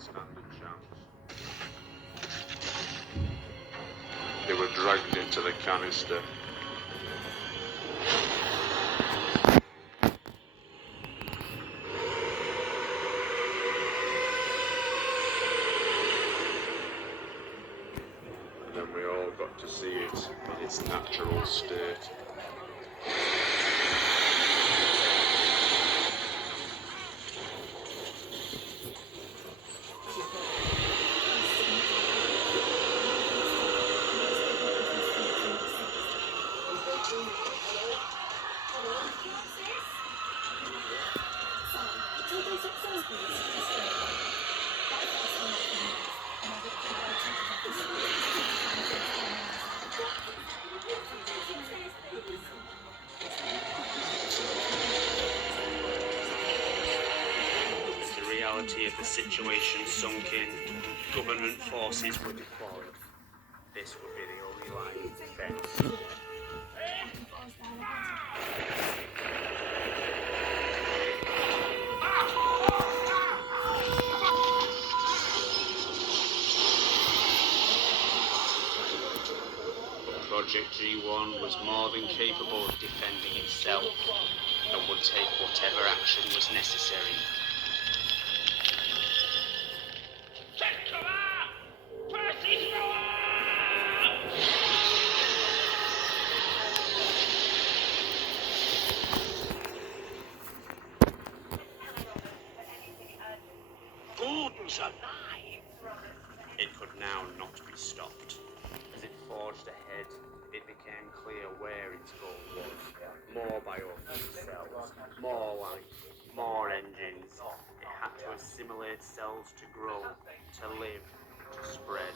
Standard chance. They were dragged into the canister. And then we all got to see it in its natural state. The reality of the situation sunk in, government forces were deployed. This would be the only line of defence. Project G1 was more than capable of defending itself and would take whatever action was necessary. Gordon's alive! It could now not be stopped. As it forged ahead, it became clear where its goal was. More biofuel cells, more life, more engines. It had to assimilate cells to grow, to live, to spread.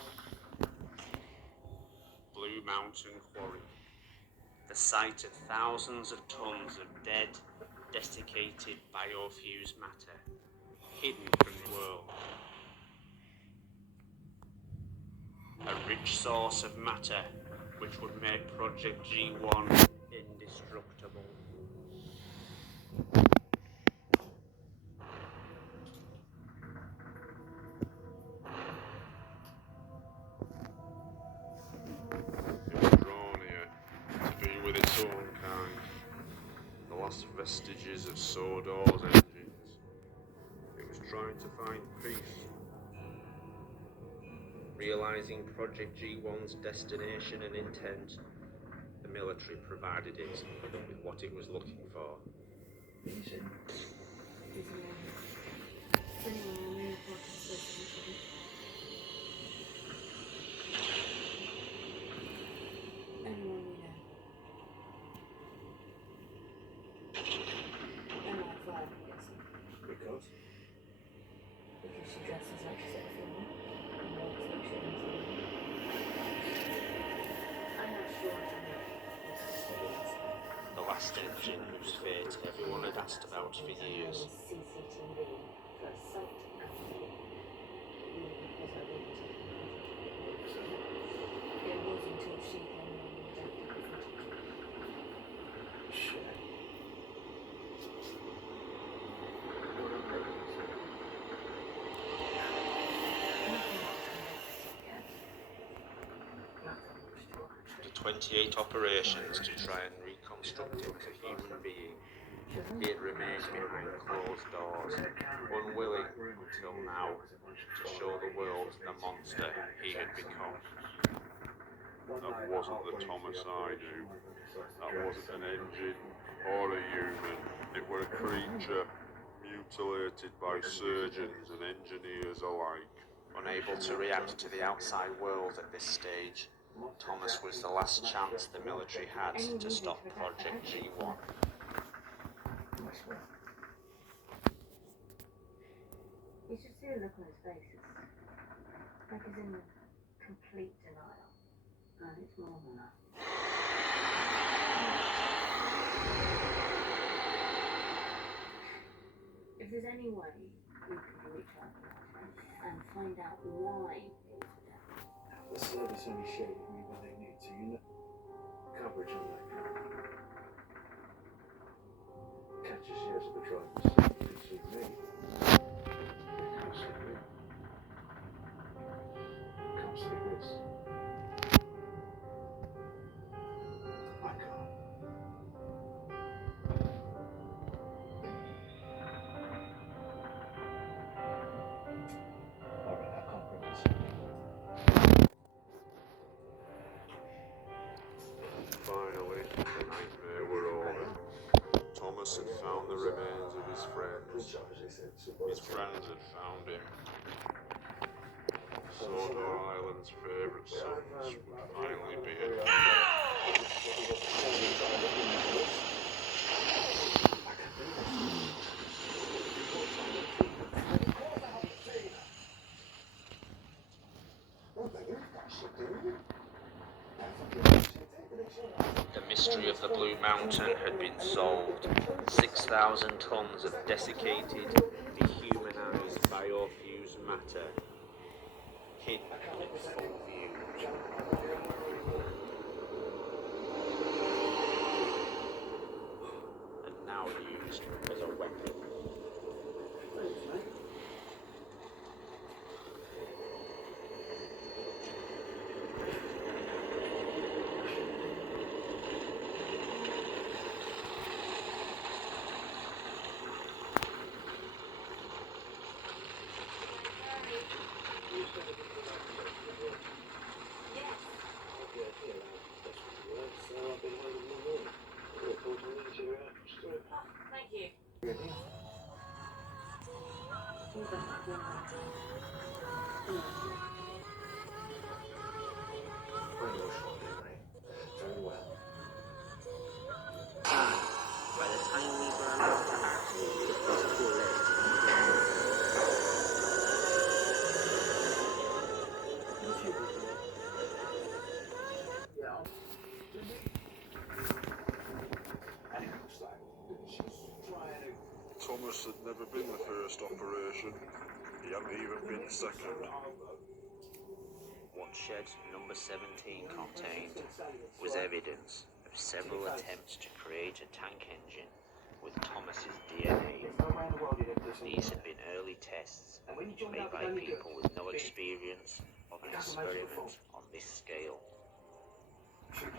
Blue Mountain Quarry. The site of thousands of tons of dead, desiccated biofused matter, hidden from the world. A rich source of matter which would make Project G1 indestructible. It was drawn here to be with its own kind. The last vestiges of Sodor's engines. It was trying to find peace. Realizing Project G1's destination and intent, the military provided it with what it was looking for. Because she dresses like she's at a funeral and walks like she owns the room. I'm not sure if I'm The last engine whose fate everyone had asked about for years. CCTV for assault and because I wouldn't take it was until she came along and adapted the footage. Shit. The 28 operations to try and reconstruct him as a human being, he had remained behind closed doors, unwilling until now to show the world the monster he had become. That wasn't the Tomas I knew. That wasn't an engine or a human. It were a creature mutilated by surgeons and engineers alike. Unable to react to the outside world at this stage, Tomas was the last chance the military had to stop Project G1. You should see the look on his face. It's like he's in complete denial. And it's more than that. If there's any way we can reach out and find out why it was a death. The service only shaded me when they need to, you know. Coverage on that kind. Catches shares of the driver's seat. It's with me. It's with me. his friends. His friends had found him. Sodor Island's favourite sons would finally be a The mystery of the Blue Mountain had been solved. 6,000 tons of desiccated, dehumanized biofused matter hidden in full view. And now used as a weapon. Thank you. By the time we ran out to act, it was too late. Thomas had never been the first operation. He hadn't even been the second. What shed number 17 contained was evidence of several attempts to create a tank engine with Thomas's DNA. These had been early tests made by people with no experience of an experiment on this scale.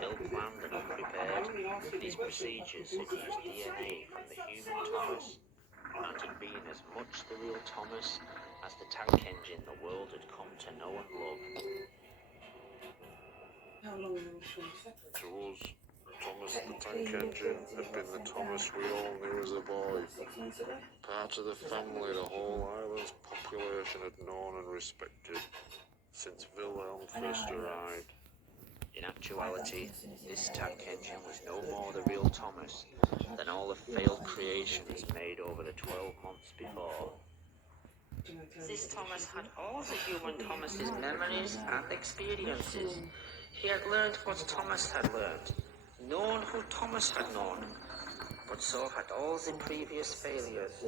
Ill-planned and unprepared, these procedures had used DNA from the human Thomas and had been as much the real Thomas as the tank engine the world had come to know and love. How long were we separate? To us, Thomas the tank engine had been the Thomas we all knew as a boy. 6 months ago? Part of the family the whole island's population had known and respected since Wilhelm first arrived. In actuality, this tank engine was no more the real Thomas than all the failed creations made over the 12 months before. This Thomas had all the human Thomas's memories and experiences. He had learned what Thomas had learned, known who Thomas had known, but so had all the previous failures.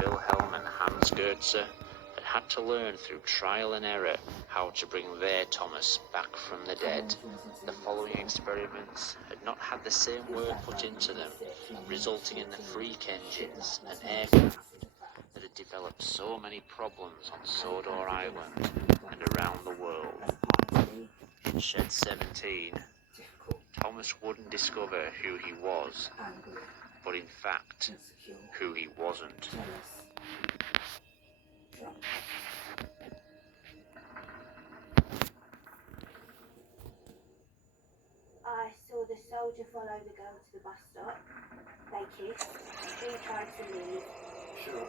Wilhelm and Hans Goetze had to learn through trial and error how to bring their Thomas back from the dead. The following experiments had not had the same work put into them, resulting in the freak engines and aircraft that had developed so many problems on Sodor Island and around the world. In Shed 17, Thomas wouldn't discover who he was, but in fact, who he wasn't. I saw the soldier follow the girl to the bus stop. They kissed. She tried to leave. Sure.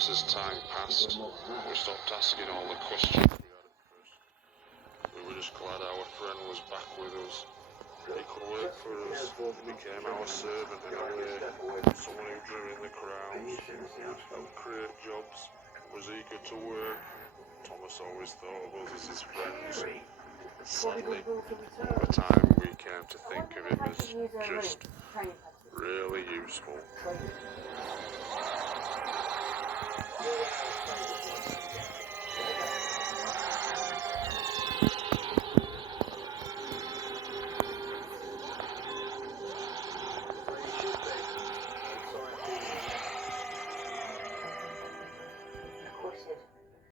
guess as time passed, we stopped asking all the questions we had at first. We were just glad our friend was back with us. He could work for us. He became our servant in a way. Someone who drew in the crowds, helped create jobs, was eager to work. Thomas always thought of us as his friends. Sadly, over time we came to think of him as just really useful.